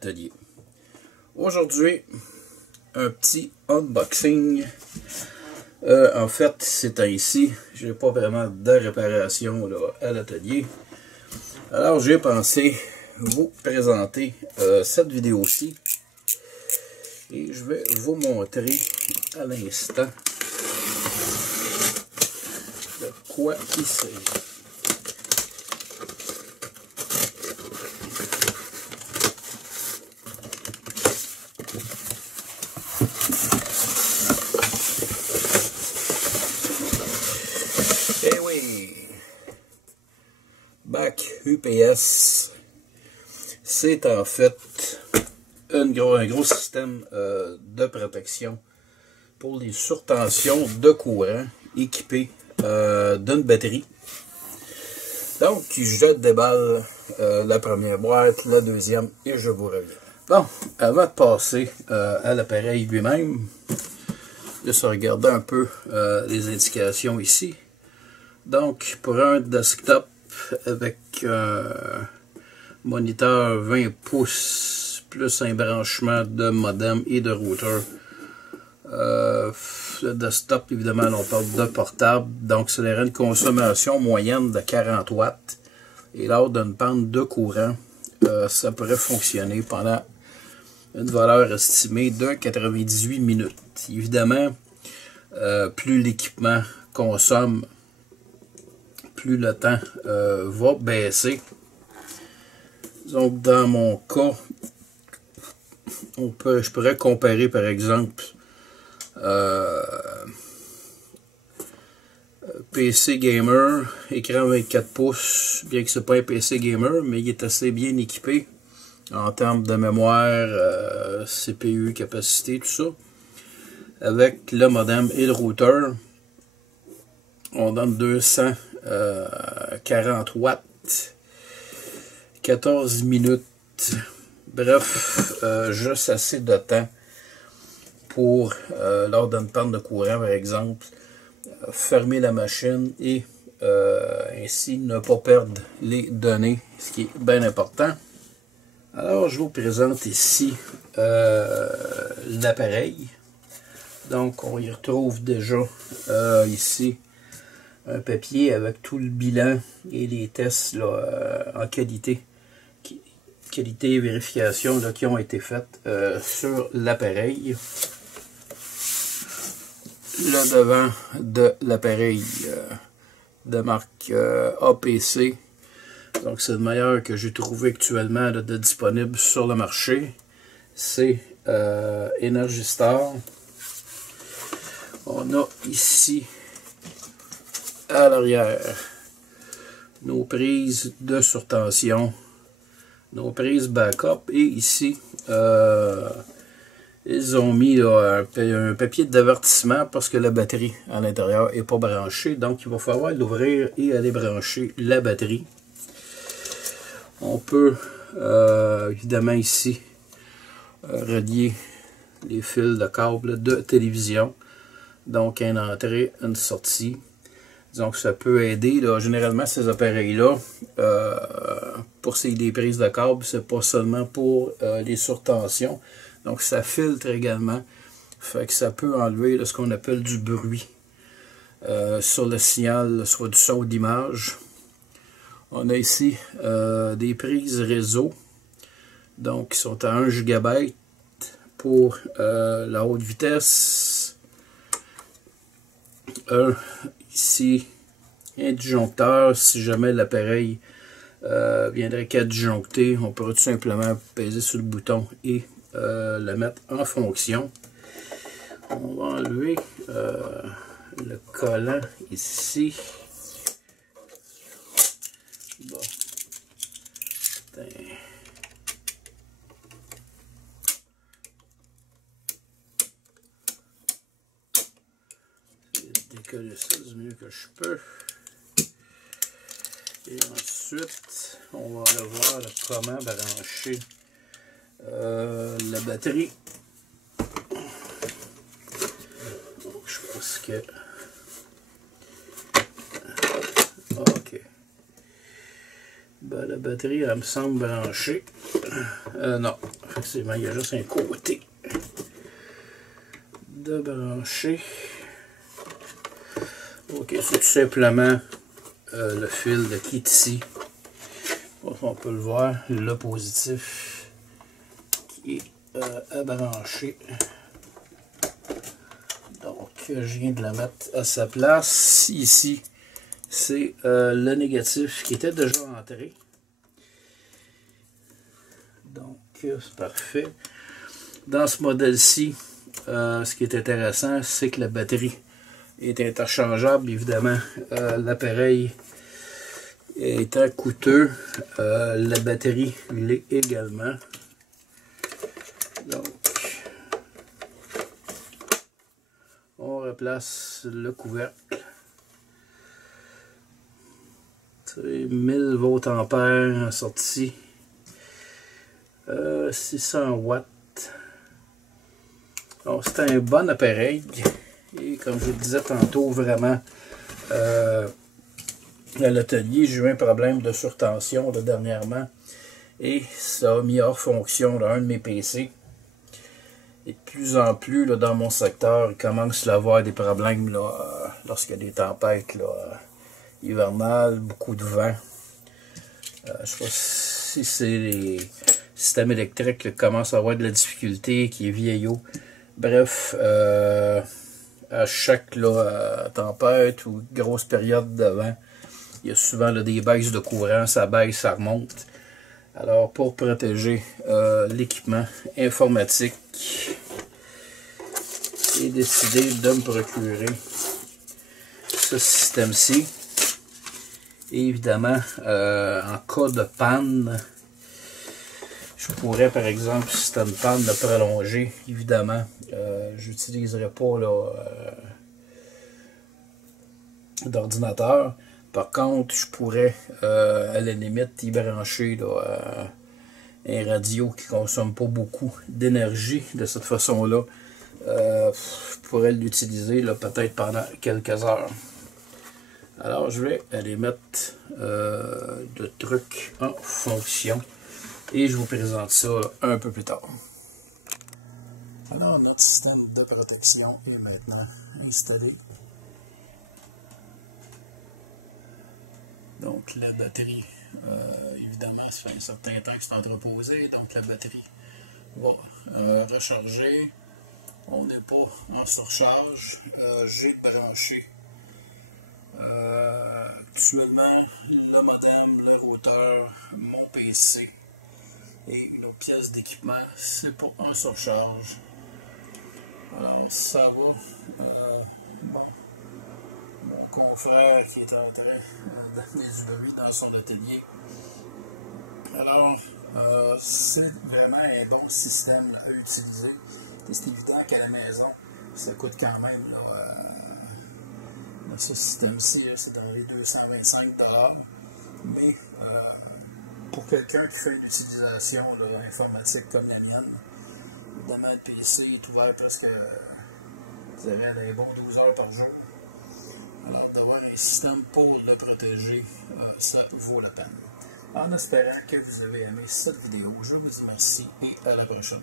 l'atelier. Aujourd'hui, un petit unboxing. En fait, c'est ainsi, j'ai pas vraiment de réparation là, à l'atelier. Alors, j'ai pensé vous présenter cette vidéo-ci et je vais vous montrer à l'instant de quoi il s'agit. Eh oui, Back UPS, c'est en fait un gros système de protection pour les surtensions de courant équipé d'une batterie. Donc, je déballe la première boîte, la deuxième et je vous reviens. Bon, avant de passer à l'appareil lui-même, juste regarder un peu les indications ici. Donc, pour un desktop avec un moniteur 20 pouces plus un branchement de modem et de routeur. Le desktop, évidemment, on parle de portable, donc ça aurait une consommation moyenne de 40 watts. Et lors d'une panne de courant, ça pourrait fonctionner pendant une valeur estimée de 98 minutes. Évidemment, plus l'équipement consomme, plus le temps va baisser. Donc, dans mon cas, je pourrais comparer par exemple PC Gamer, écran 24 pouces, bien que ce n'est pas un PC Gamer, mais il est assez bien équipé en termes de mémoire, CPU, capacité, tout ça. Avec le modem et le routeur, on donne 240 watts, 14 minutes. Bref, juste assez de temps pour, lors d'une panne de courant par exemple, fermer la machine et ainsi ne pas perdre les données, ce qui est bien important. Alors, je vous présente ici l'appareil. Donc, on y retrouve déjà ici un papier avec tout le bilan et les tests là, en qualité et vérification là, qui ont été faites sur l'appareil. Le devant de l'appareil de marque APC. Donc, c'est le meilleur que j'ai trouvé actuellement là, de disponible sur le marché. C'est Energy Star. On a ici à l'arrière nos prises de surtension, nos prises backup, et ici ils ont mis là, un papier d'avertissement parce que la batterie à l'intérieur n'est pas branchée, donc il va falloir l'ouvrir et aller brancher la batterie. On peut évidemment ici relier les fils de câble de télévision, donc une entrée, une sortie. Donc ça peut aider là. Généralement ces appareils là pour des prises de câble, c'est pas seulement pour les surtensions, donc ça filtre également, fait que ça peut enlever là, ce qu'on appelle du bruit sur le signal, soit du son ou d'image. On a ici des prises réseau, donc qui sont à 1 GB pour la haute vitesse. Ici, un disjoncteur, si jamais l'appareil viendrait qu'à disjoncter, on pourrait tout simplement peser sur le bouton et le mettre en fonction. On va enlever le collant ici. Bon. Décoller ça du mieux que je peux. Et ensuite, on va aller voir comment brancher la batterie. Donc, je pense que... OK. Ben, la batterie, elle me semble branchée. Non. effectivement, il y a juste un côté de brancher. Ok, c'est tout simplement le fil de qui est ici. On peut le voir, le positif qui est à brancher. Donc, je viens de la mettre à sa place. Ici, c'est le négatif qui était déjà entré. Donc, c'est parfait. Dans ce modèle-ci, ce qui est intéressant, c'est que la batterie est interchangeable. Évidemment, l'appareil étant coûteux, la batterie l'est également. Donc, on replace le couvercle. 1000 volts ampères en sortie. 600 watts. Donc, c'est un bon appareil. Et comme je vous le disais tantôt, vraiment, à l'atelier, j'ai eu un problème de surtension là, dernièrement. Et ça a mis hors fonction là, un de mes PC. Et de plus en plus, là, dans mon secteur, il commence à avoir des problèmes là, lorsqu'il y a des tempêtes là, hivernales, beaucoup de vent. Je ne sais pas si c'est les systèmes électriques qui commencent à avoir de la difficulté, qui est vieillot. Bref, à chaque là, tempête ou grosse période de vent, il y a souvent là, des baisses de courant, ça baisse, ça remonte. Alors, pour protéger l'équipement informatique, j'ai décidé de me procurer ce système-ci. Et évidemment, en cas de panne, je pourrais, par exemple, si c'était une panne de prolonger, évidemment, j'utiliserai pas d'ordinateur. Par contre, je pourrais, à la limite, y brancher là, un radio qui ne consomme pas beaucoup d'énergie. De cette façon-là, je pourrais l'utiliser peut-être pendant quelques heures. Alors, je vais aller mettre le truc en fonction et je vous présente ça un peu plus tard. Alors, notre système de protection est maintenant installé. Donc, la batterie, évidemment, ça fait un certain temps que c'est entreposé, donc la batterie va recharger. On n'est pas en surcharge. J'ai branché actuellement le modem, le routeur, mon PC et une autre pièce d'équipement. C'est pas en surcharge. Alors, ça va. Bon. Mon confrère qui est en train d'amener du bruit dans son atelier. Alors, c'est vraiment un bon système à utiliser. C'est évident qu'à la maison, ça coûte quand même, là, ce système-ci, c'est dans les 225 $. Mais pour quelqu'un qui fait une utilisation informatique comme la mienne, évidemment, le PC est ouvert presque, vous avez des bons 12 heures par jour. Alors, d'avoir un système pour le protéger, ça vaut la peine. En espérant que vous avez aimé cette vidéo, je vous dis merci et à la prochaine.